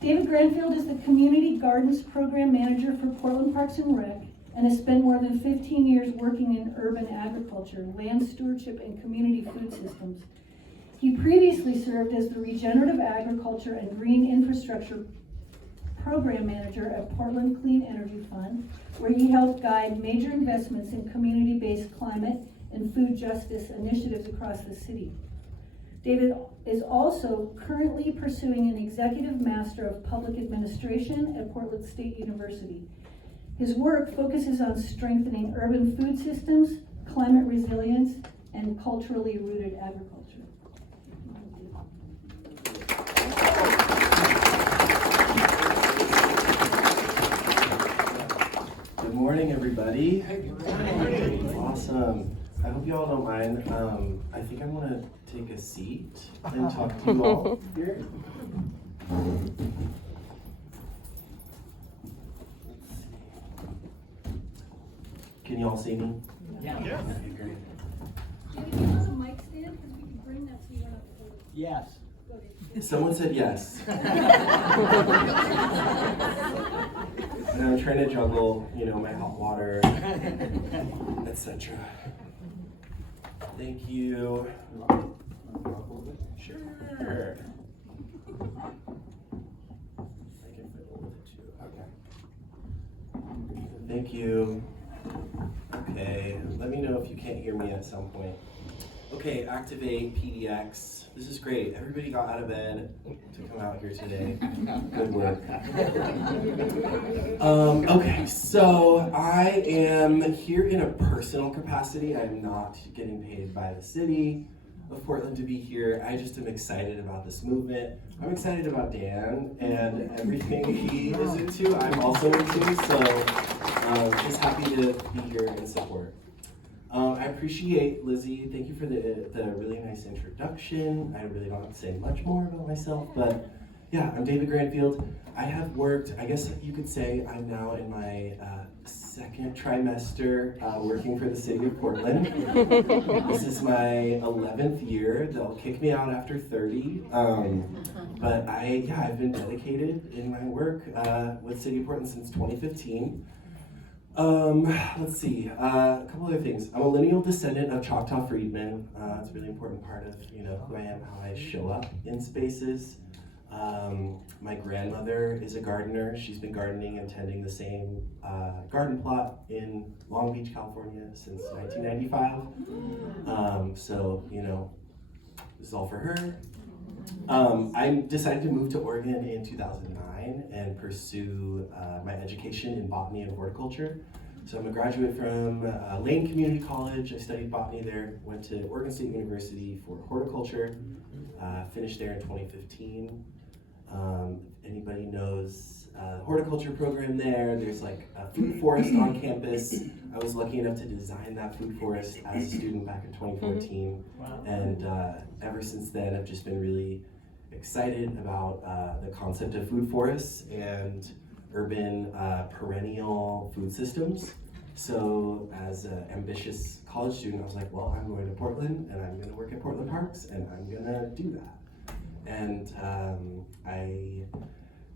David Grandfield is the Community Gardens Program Manager for Portland Parks and Rec and has spent more than 15 years working in urban agriculture, land stewardship, and community food systems. He previously served as the Regenerative Agriculture and Green Infrastructure Program Manager at Portland Clean Energy Fund, where he helped guide major investments in community-based climate and food justice initiatives across the city. David is also currently pursuing an Executive Master of Public Administration at Portland State University. His work focuses on strengthening urban food systems, climate resilience, and culturally rooted agriculture. Good morning, everybody. Awesome. I hope you all don't mind. I think I'm going to take a seat and talk to you all here. Can you all see me? Yeah. Okay, great. Can you give us a mic stand? Because we can bring that so you don't have to hold it. Yes. Someone said yes. And I'm trying to juggle, my hot water, etc. Thank you. Sure. I can fiddle with it too. Okay. Thank you. Okay, let me know if you can't hear me at some point. Okay, activate PDX. This is great. Everybody got out of bed to come out here today. Good work. Okay, so I am here in a personal capacity. I'm not getting paid by the city of Portland to be here. I just am excited about this movement. I'm excited about Dan and everything he is into. I'm also into, so just happy to be here and support. I appreciate, Lizzie, thank you for the really nice introduction. I really don't have to say much more about myself, but yeah, I'm David Grandfield. I have worked, I guess you could say I'm now in my second trimester working for the city of Portland. This is my 11th year. They'll kick me out after 30. But I've been dedicated in my work with City of Portland since 2015. Let's see, a couple other things. I'm a lineal descendant of Choctaw freedmen. It's a really important part of, who I am, how I show up in spaces. My grandmother is a gardener. She's been gardening and tending the same garden plot in Long Beach, California since 1995. So, this is all for her. I decided to move to Oregon in 2009 and pursue my education in botany and horticulture. So I'm a graduate from Lane Community College. I studied botany there, went to Oregon State University for horticulture, finished there in 2015. Anybody knows the horticulture program there? There's like a food forest on campus. I was lucky enough to design that food forest as a student back in 2014. Wow. And ever since then, I've just been really excited about the concept of food forests and urban perennial food systems. So as an ambitious college student, I was like, well, I'm going to Portland and I'm going to work at Portland Parks and I'm going to do that. And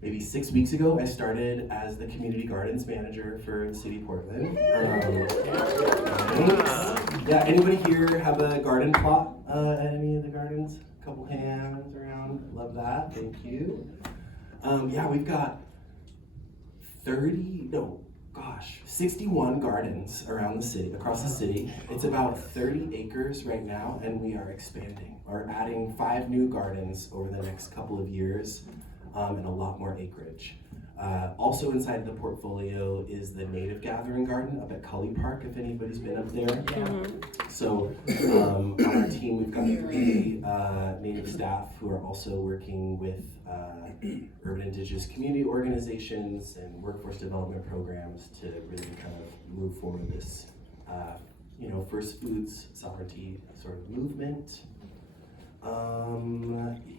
maybe 6 weeks ago, I started as the Community Gardens Manager for the City of Portland. Yeah, anybody here have a garden plot at any of the gardens? A couple hands around, love that, thank you. We've got 61 gardens around the city, across the city. It's about 30 acres right now, and we are expanding. We're adding 5 new gardens over the next couple of years, and a lot more acreage. Also inside the portfolio is the native gathering garden up at Cully Park, if anybody's been up there. Mm-hmm. So on our team, we've got 3 native staff who are also working with urban indigenous community organizations and workforce development programs to really kind of move forward this, first foods sovereignty sort of movement.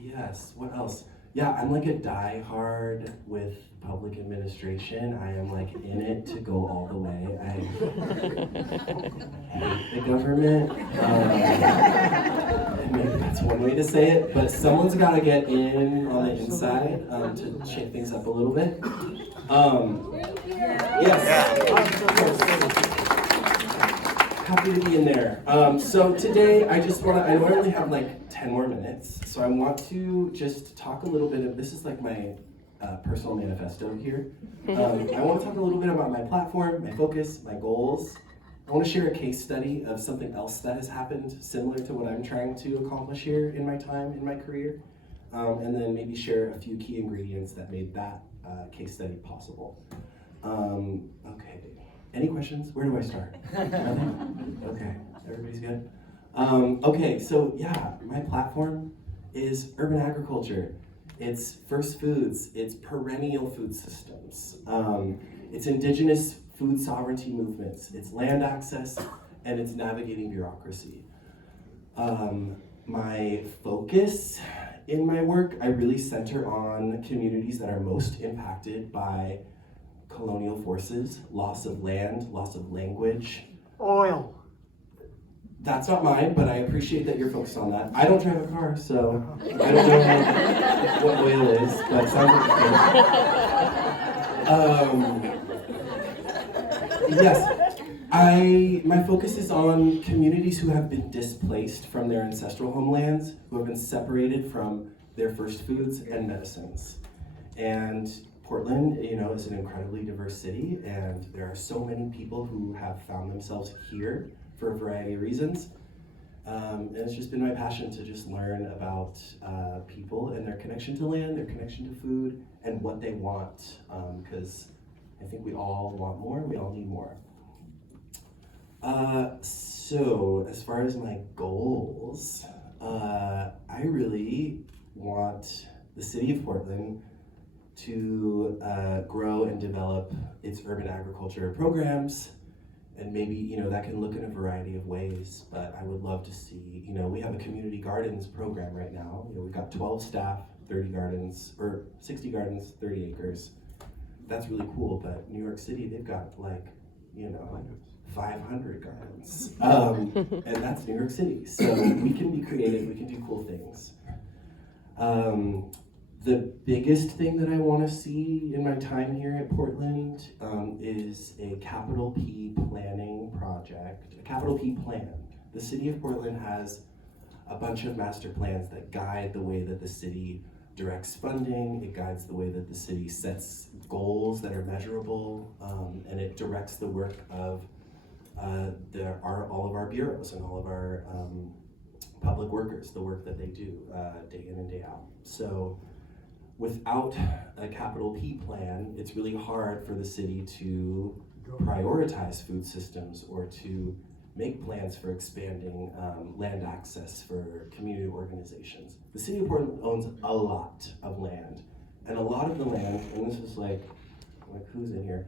Yes, what else? yeah, I'm like a diehard with public administration. I am like in it to go all the way. I hate the government. And maybe that's one way to say it, but someone's got to get in on the inside to shake things up a little bit. Yes. Happy to be in there. So today I know I only have like 10 more minutes, so I want to just talk a little bit of, this is like my personal manifesto here. I want to talk a little bit about my platform, my focus, my goals. I want to share a case study of something else that has happened similar to what I'm trying to accomplish here in my time, in my career. And then maybe share a few key ingredients that made that case study possible. Okay. Any questions? Where do I start? Okay, everybody's good? Okay, so yeah, my platform is urban agriculture. It's first foods, it's perennial food systems, it's indigenous food sovereignty movements, it's land access, and it's navigating bureaucracy. My focus in my work, I really center on communities that are most impacted by colonial forces, loss of land, loss of language. Oil. That's not mine, but I appreciate that you're focused on that. I don't drive a car, so I don't know what oil is, but it sounds like yes, my focus is on communities who have been displaced from their ancestral homelands, who have been separated from their first foods and medicines. And Portland, is an incredibly diverse city, and there are so many people who have found themselves here for a variety of reasons. And it's just been my passion to just learn about people and their connection to land, their connection to food, and what they want, because I think we all want more, we all need more. So as far as my goals, I really want the city of Portland to grow and develop its urban agriculture programs, and maybe that can look in a variety of ways. But I would love to see, we have a community gardens program right now. We've got 12 staff, 30 gardens, or 60 gardens, 30 acres. That's really cool. But New York City, they've got 500 gardens, and that's New York City. So we can be creative. We can do cool things. The biggest thing that I want to see in my time here at Portland is a capital P planning project, a capital P plan. The city of Portland has a bunch of master plans that guide the way that the city directs funding, it guides the way that the city sets goals that are measurable, and it directs the work of all of our bureaus and all of our public workers, the work that they do day in and day out. So without a capital P plan, it's really hard for the city to prioritize food systems or to make plans for expanding land access for community organizations. The city of Portland owns a lot of land, and a lot of the land, and this is like who's in here?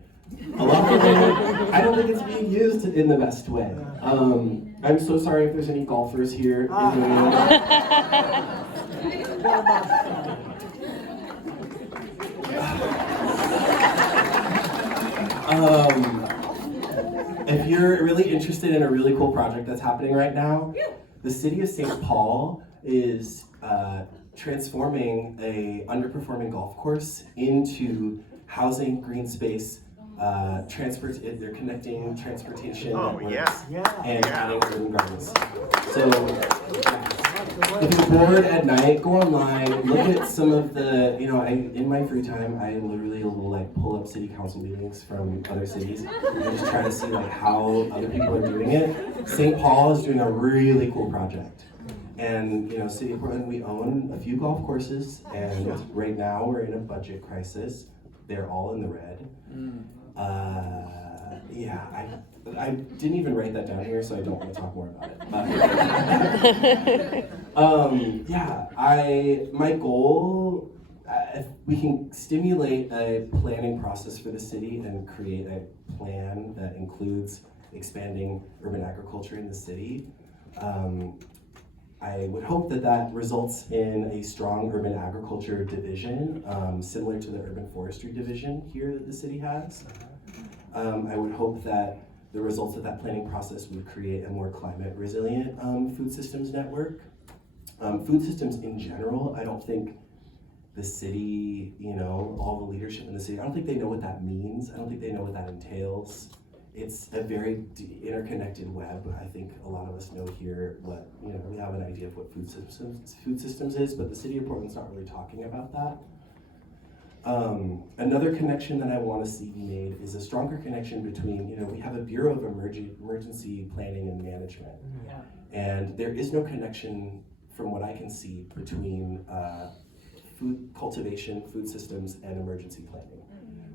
A lot of the land, I don't think it's being used in the best way. I'm so sorry if there's any golfers here in the room. If you're really interested in a really cool project that's happening right now, the city of St. Paul is transforming a underperforming golf course into housing, green space, they're connecting transportation networks and adding urban gardens. So if you're bored at night, go online, look at some of the, in my free time, I literally will pull up city council meetings from other cities and just try to see how other people are doing it. St. Paul is doing a really cool project. And, City of Portland, we own a few golf courses, and right now we're in a budget crisis. They're all in the red. I didn't even write that down here, so I don't want to talk more about it. My goal, if we can stimulate a planning process for the city and create a plan that includes expanding urban agriculture in the city, I would hope that that results in a strong urban agriculture division, similar to the urban forestry division here that the city has. I would hope that the results of that planning process would create a more climate resilient food systems network. Food systems in general, I don't think the city, all the leadership in the city, I don't think they know what that means. I don't think they know what that entails. It's a very interconnected web. I think a lot of us know here what, we have an idea of what food systems is, but the city of Portland's not really talking about that. Another connection that I want to see be made is a stronger connection between, we have a Bureau of Emergency Planning and Management. Yeah. And there is no connection from what I can see between food cultivation, food systems, and emergency planning.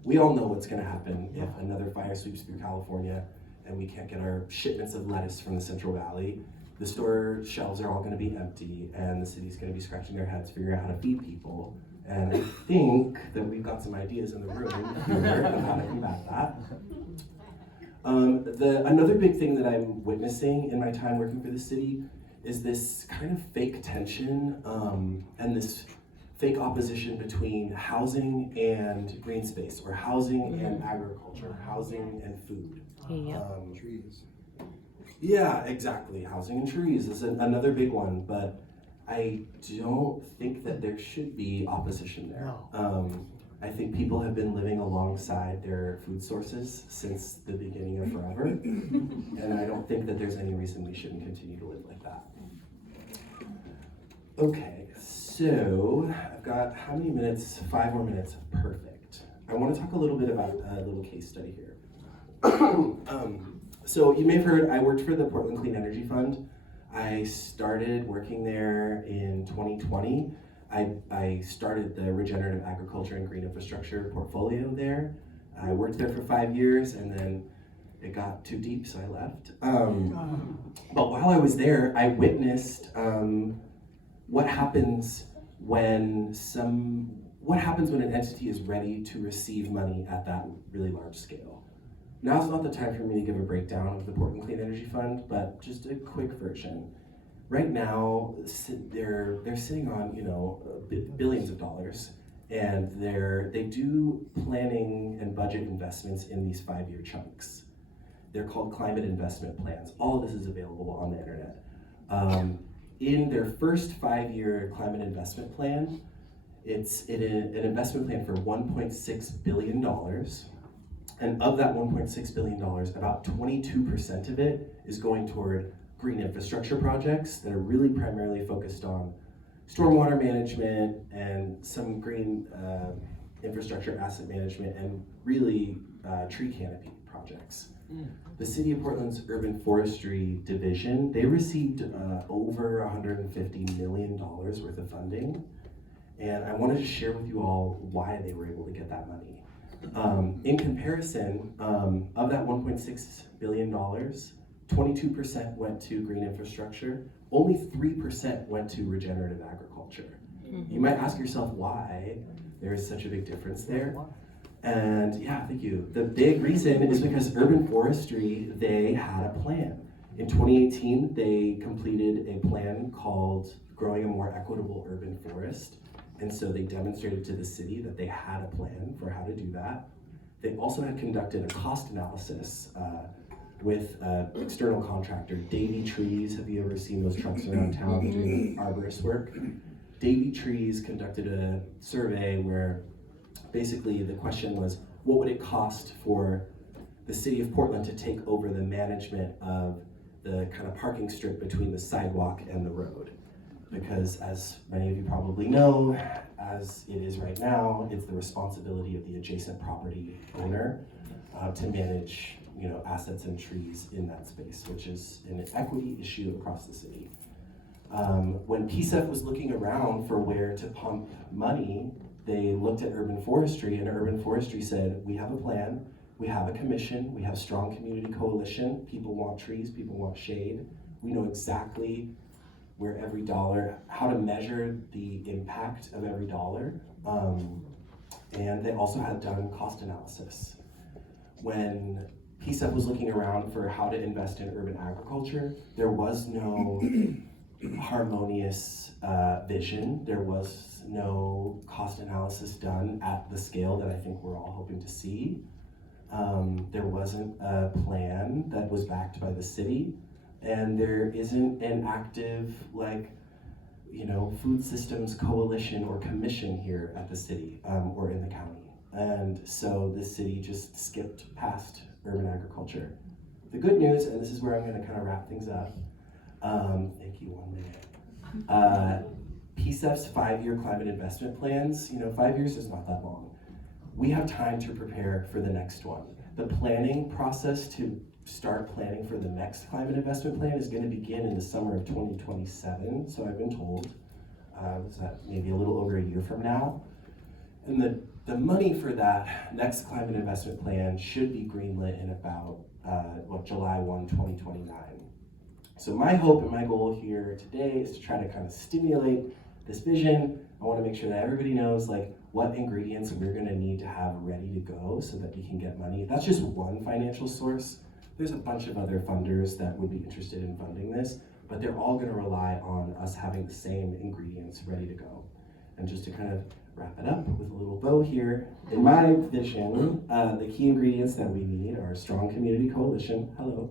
We all know what's going to happen if another fire sweeps through California and we can't get our shipments of lettuce from the Central Valley. The store shelves are all going to be empty and the city's going to be scratching their heads figuring out how to feed people. And I think that we've got some ideas in the room here of how to combat that. Another big thing that I'm witnessing in my time working for the city is this kind of fake tension and this fake opposition between housing and green space, or housing and agriculture, housing and food. Trees. Yeah, exactly. Housing and trees is another big one, but I don't think that there should be opposition there. No. I think people have been living alongside their food sources since the beginning of forever, and I don't think that there's any reason we shouldn't continue to live like that. Okay, so I've got how many minutes? 5 more minutes. Perfect. I want to talk a little bit about a little case study here. So you may have heard I worked for the Portland Clean Energy Fund. I started working there in 2020. I started the regenerative agriculture and green infrastructure portfolio there. I worked there for 5 years and then it got too deep, so I left. But while I was there, I witnessed what happens when an entity is ready to receive money at that really large scale. Now's not the time for me to give a breakdown of the Portland Clean Energy Fund, but just a quick version. Right now, they're sitting on billions of dollars, and they do planning and budget investments in these 5-year chunks. They're called climate investment plans. All of this is available on the internet. In their first 5-year climate investment plan, it's an investment plan for $1.6 billion. And of that $1.6 billion, about 22% of it is going toward green infrastructure projects that are really primarily focused on stormwater management and some green infrastructure asset management and really tree canopy projects. The City of Portland's Urban Forestry Division, they received over $150 million worth of funding. And I wanted to share with you all why they were able to get that money. In comparison, of that $1.6 billion, 22% went to green infrastructure, only 3% went to regenerative agriculture. You might ask yourself why there is such a big difference there. And yeah, thank you. The big reason is because urban forestry, they had a plan. In 2018, they completed a plan called Growing a More Equitable Urban Forest. And so they demonstrated to the city that they had a plan for how to do that. They also had conducted a cost analysis with an external contractor, Davy Trees. Have you ever seen those trucks around town doing arborist work? Davy Trees conducted a survey where basically the question was, what would it cost for the city of Portland to take over the management of the kind of parking strip between the sidewalk and the road? Because as many of you probably know, as it is right now, it's the responsibility of the adjacent property owner to manage assets and trees in that space, which is an equity issue across the city. When PSEF was looking around for where to pump money, they looked at urban forestry, and urban forestry said, we have a plan, we have a commission, we have strong community coalition, people want trees, people want shade, we know exactly where every dollar, how to measure the impact of every dollar. And they also had done cost analysis. When PSEF was looking around for how to invest in urban agriculture, there was no harmonious vision. There was no cost analysis done at the scale that I think we're all hoping to see. There wasn't a plan that was backed by the city, and there isn't an active, food systems coalition or commission here at the city or in the county. And so the city just skipped past urban agriculture. The good news, and this is where I'm going to kind of wrap things up. Thank you, 1 minute. PSEF's 5-year climate investment plans, 5 years is not that long. We have time to prepare for the next one. The planning process to start planning for the next climate investment plan is going to begin in the summer of 2027, so I've been told. Is that maybe a little over a year from now? And the money for that next climate investment plan should be greenlit in about July 1, 2029. So my hope and my goal here today is to try to kind of stimulate this vision. I want to make sure that everybody knows what ingredients we're going to need to have ready to go so that we can get money. That's just one financial source. There's a bunch of other funders that would be interested in funding this, but they're all going to rely on us having the same ingredients ready to go. And just to kind of wrap it up with a little bow here, in my vision, the key ingredients that we need are a strong community coalition. Hello.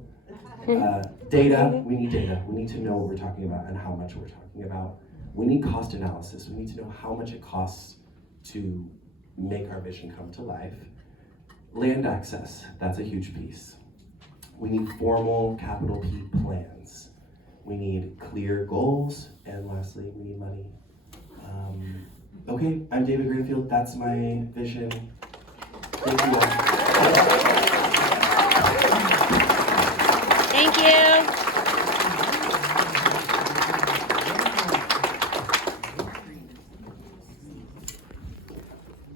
Data, we need data. We need to know what we're talking about and how much we're talking about. We need cost analysis. We need to know how much it costs to make our vision come to life. Land access, that's a huge piece. We need formal capital P plans. We need clear goals. And lastly, we need money. Okay, I'm David Grandfield. That's my vision. Thank you all.